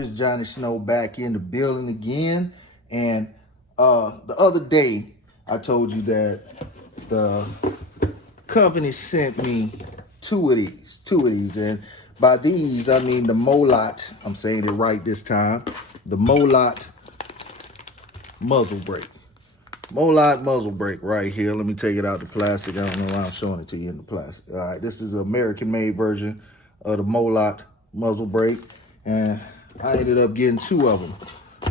It's Johnny Snow back in the building again. And the other day, I told you that the company sent me two of these. And by these, I mean the Molot. I'm saying it right this time. The Molot muzzle brake. Molot muzzle brake right here. Let me take it out the plastic. I don't know why I'm showing it to you in the plastic. All right, this is an American-made version of the Molot muzzle brake, and I ended up getting two of them.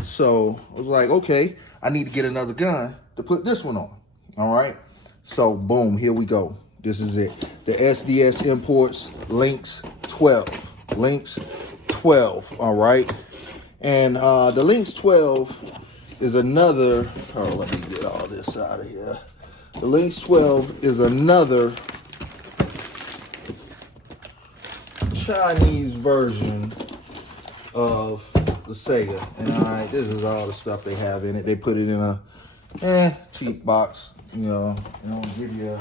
So I was like, okay, I need to get another gun to put this one on. All right, so boom, here we go. This is it. The SDS Imports Lynx 12. Lynx 12. All right, and the Lynx 12 is another. Oh, let me get all this out of here. The Lynx 12 is another Chinese version of the Saiga. And all right, this is all the stuff they have in it. They put it in a cheap box. You know, they don't give you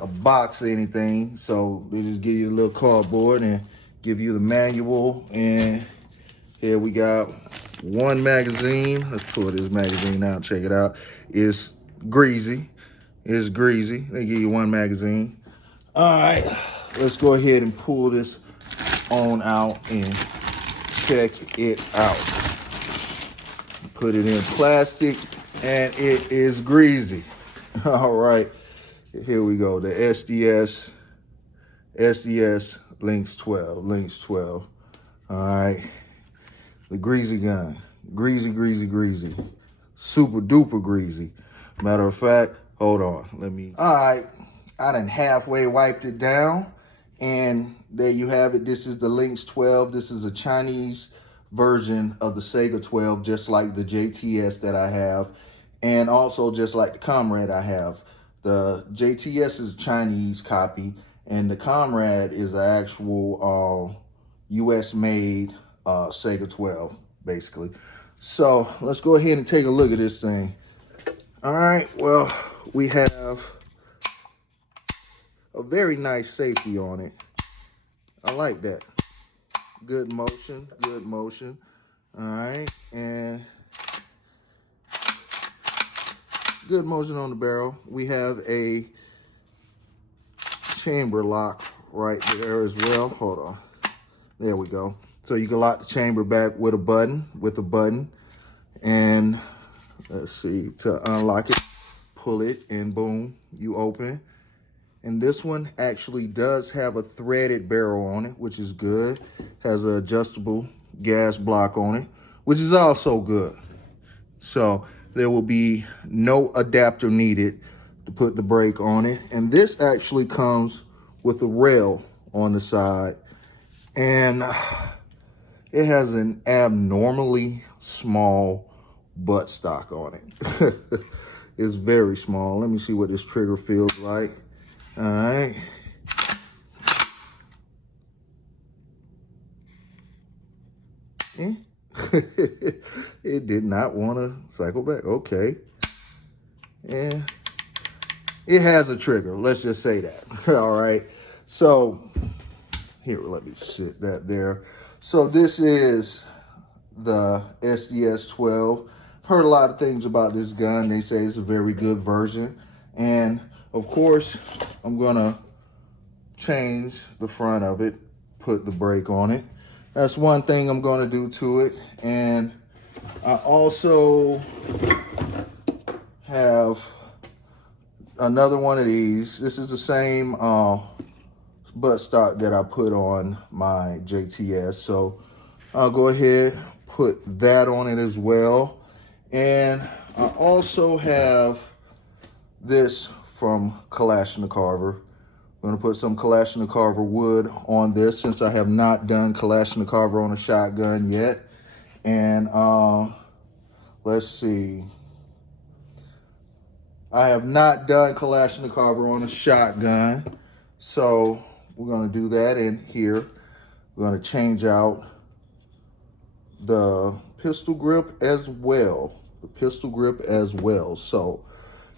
a box or anything. So they just give you a little cardboard and give you the manual. And here we got one magazine. Let's pull this magazine out, check it out. It's greasy. It's greasy. They give you one magazine. All right, let's go ahead and pull this on out and check it out. Put it in plastic and it is greasy. All right, here we go. The SDS Lynx 12. All right, the greasy gun. Greasy. Super duper greasy. Matter of fact, hold on, all right, I done halfway wiped it down, and there you have it. This is the Lynx 12. This is a Chinese version of the Saiga 12, just like the JTS that I have, and also just like the Comrade I have. The JTS is a Chinese copy, and the Comrade is an actual US made Saiga 12, basically. So let's go ahead and take a look at this thing. All right, well, we have a very nice safety on it. I like that. Good motion. All right, and good motion on the barrel. We have a chamber lock right there as well. Hold on. There we go. So you can lock the chamber back with a button, and let's see, to unlock it, pull it, and boom, you open. And this one actually does have a threaded barrel on it, which is good. Has an adjustable gas block on it, which is also good. So there will be no adapter needed to put the brake on it. And this actually comes with a rail on the side. And it has an abnormally small buttstock on it. It's very small. Let me see what this trigger feels like. All right. It did not want to cycle back. Okay. Yeah. It has a trigger. Let's just say that. All right. So here, let me sit that there. So this is the SDS 12. I've heard a lot of things about this gun. They say it's a very good version. And of course, I'm gonna change the front of it, put the brake on it. That's one thing I'm gonna do to it. And I also have another one of these. This is the same buttstock that I put on my JTS. So I'll go ahead, put that on it as well. And I also have this from Kalashnikov. I'm gonna put some Kalashnikov wood on this, since I have not done Kalashnikov on a shotgun yet. And let's see. I have not done Kalashnikov on a shotgun. So we're gonna do that in here. We're gonna change out the pistol grip as well. So,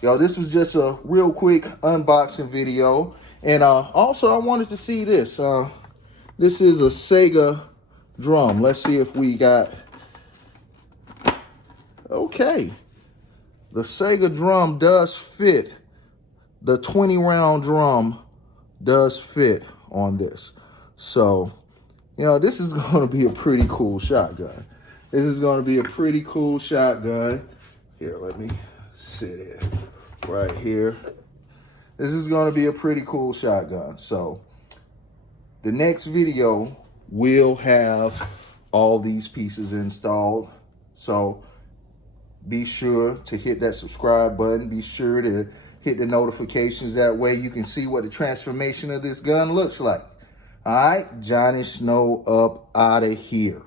y'all, this was just a real quick unboxing video. And also, I wanted to see this. This is a Saiga drum. Let's see if we got, okay. The Saiga drum does fit. The 20 round drum does fit on this. So, you know, this is going to be a pretty cool shotgun. This is going to be a pretty cool shotgun. Here, let me sit it right here. This is going to be a pretty cool shotgun. So, the next video will have all these pieces installed. So, be sure to hit that subscribe button. Be sure to hit the notifications. That way you can see what the transformation of this gun looks like. All right, Johnny Snow up out of here.